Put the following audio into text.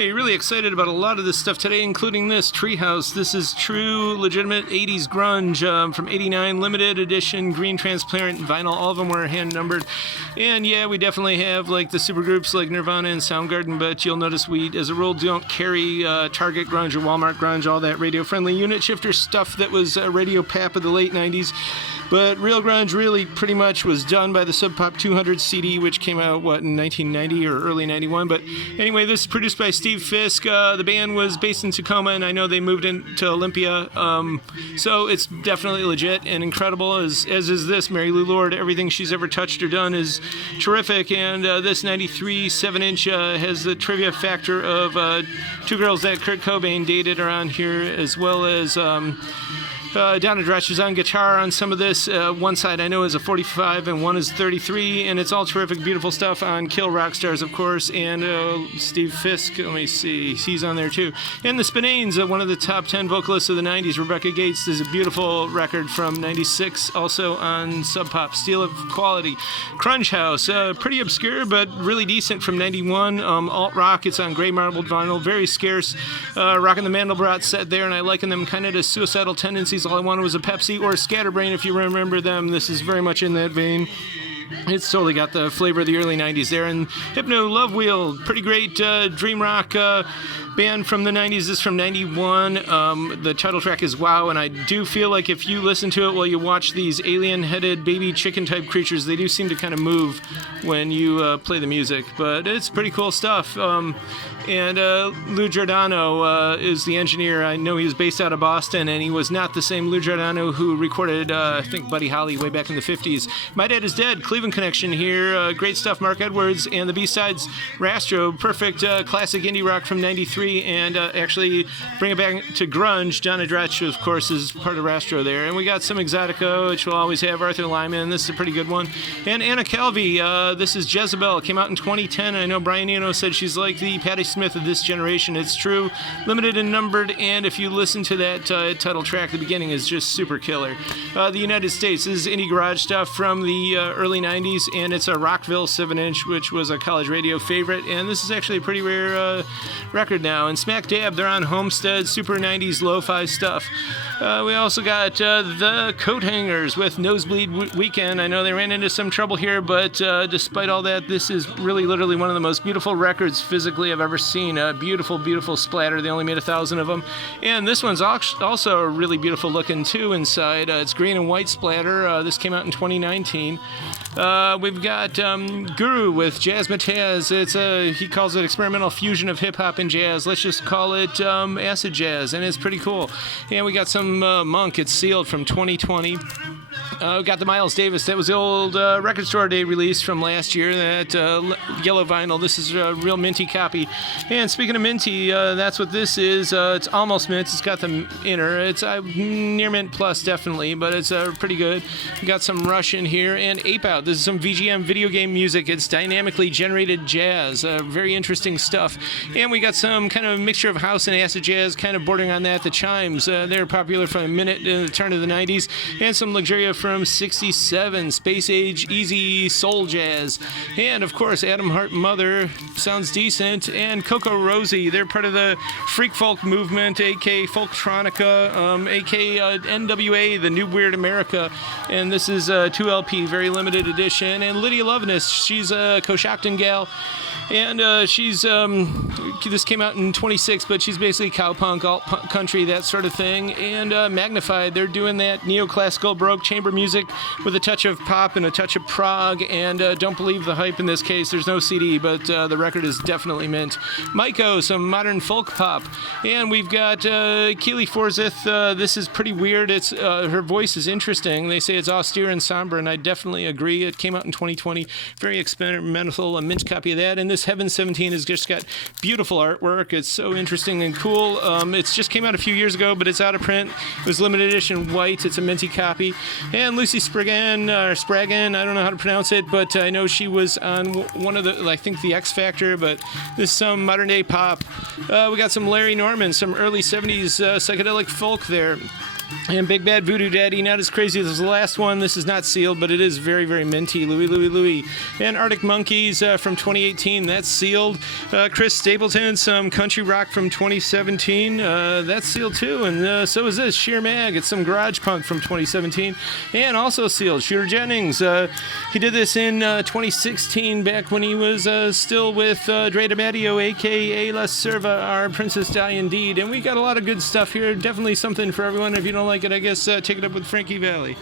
Hey, really excited about a lot of this stuff today, including this Treehouse. This is true, legitimate 80s grunge from 89, limited edition, green transparent vinyl. All of them were hand numbered. And yeah, we definitely have like the supergroups like Nirvana and Soundgarden, but you'll notice we, as a rule, don't carry Target grunge or Walmart grunge, all that radio-friendly unit shifter stuff that was radio pap of the late 90s. But real grunge really pretty much was done by the Sub Pop 200 CD, which came out, in 1990 or early 91. But anyway, this is produced by Steve Fisk. The band was based in Tacoma, and I know they moved into Olympia. So it's definitely legit and incredible, as is this. Mary Lou Lord, everything she's ever touched or done is terrific. And this 93 7-inch has the trivia factor of two girls that Kurt Cobain dated around here, as well as... Donna Dretsch is on guitar on some of this. One side I know is a 45 and one is 33, and it's all terrific, beautiful stuff on Kill Rock Stars, of course, and Steve Fisk, let me see, he's on there too. And the Spinanes, one of the top 10 vocalists of the 90s, Rebecca Gates, is a beautiful record from 96, also on Sub Pop, Steel of Quality. Crunch House, pretty obscure, but really decent from 91. Alt rock, it's on gray marbled vinyl, very scarce. Rocking the Mandelbrot set there, and I liken them kind of to Suicidal Tendencies. All I Wanted Was a Pepsi, or Scatterbrain, if you remember them. This is very much in that vein. It's totally got the flavor of the early 90s there. And Hypno Love Wheel, pretty great dream rock band from the 90s. This is from 91. The title track is Wow, and I do feel like if you listen to it while you watch these alien-headed baby chicken-type creatures, they do seem to kind of move when you play the music. But it's pretty cool stuff. And Lou Giordano is the engineer. I know he was based out of Boston, and he was not the same Lou Giordano who recorded, I think, Buddy Holly way back in the 50s. My Dad Is Dead, Cleveland connection here. Great stuff, Mark Edwards. And the B-sides, Rastro, perfect classic indie rock from 93. And actually, bring it back to grunge. Donna Dretsch, of course, is part of Rastro there. And we got some Exotica, which will always have Arthur Lyman. This is a pretty good one. And Anna Calvi, this is Jezebel. Came out in 2010. I know Brian Eno said she's like the Patti Smith of this generation. It's true, limited and numbered, and if you listen to that title track, the beginning is just super killer. The United States, this is indie garage stuff from the early 90s, and it's a Rockville 7-inch, which was a college radio favorite, and this is actually a pretty rare record now. And Smack Dab, they're on Homestead, super 90s lo-fi stuff. We also got the Coat Hangers with Nosebleed Weekend. I know they ran into some trouble here, but despite all that, this is really literally one of the most beautiful records physically I've ever seen. A beautiful, beautiful splatter. They only made 1,000 of them. And this one's also really beautiful looking too inside. It's green and white splatter. This came out in 2019. We've got Guru with Jazz Mataz. He calls it experimental fusion of hip-hop and jazz. Let's just call it acid jazz, and it's pretty cool. And we got some Monk. It's sealed from 2020. We got the Miles Davis. That was the old Record Store Day release from last year, that yellow vinyl. This is a real minty copy. And speaking of minty, that's what this is. It's almost mint. It's got the inner. It's near mint plus, definitely, but it's pretty good. We got some Rush in here, and Ape Out. This is some VGM video game music. It's dynamically generated jazz. Very interesting stuff. And we got some kind of mixture of house and acid jazz, kind of bordering on that. The Chimes. They're popular from a minute in the turn of the 90s. And some Luxuria from 67, Space Age, Easy Soul Jazz. And, of course, Adam Hart Mother sounds decent. And Coco Rosie, they're part of the Freak Folk movement, a.k.a. Folktronica, a.k.a. NWA, the New Weird America. And this is a 2LP, very limited edition. And Lydia Loveness, she's a Coshocton gal. And this came out in 26, but she's basically cowpunk, alt country, that sort of thing. And Magnified, they're doing that neoclassical Baroque chamber music with a touch of pop and a touch of prog. And don't believe the hype in this case. There's no CD, but the record is definitely mint. Maiko, some modern folk pop. And we've got Keely Forsyth. This is pretty weird. It's her voice is interesting. They say it's austere and somber, and I definitely agree. It came out in 2020. Very experimental, a mint copy of that. And this Heaven 17 has just got beautiful artwork. It's so interesting and cool. It's just came out a few years ago, but it's out of print. It was limited edition white. It's a minty copy. And Lucy Spraggan, I don't know how to pronounce it, but I know she was on one of the, I think, the X Factor, but this is some modern day pop. We got some Larry Norman, some early 70s psychedelic folk there. And Big Bad Voodoo Daddy, not as crazy as the last one. This is not sealed, but it is very, very minty. Louie, Louie, Louie. And Arctic Monkeys from 2018, that's sealed. Chris Stapleton, some country rock from 2017, that's sealed too. And so is this, Sheer Mag. It's some garage punk from 2017, and also sealed. Shooter Jennings, he did this in 2016, back when he was still with Dre DiMatteo, a.k.a. La Serva, our Princess Die Indeed. And we got a lot of good stuff here. Definitely something for everyone. If you don't like it, I guess take it up with Frankie Valli.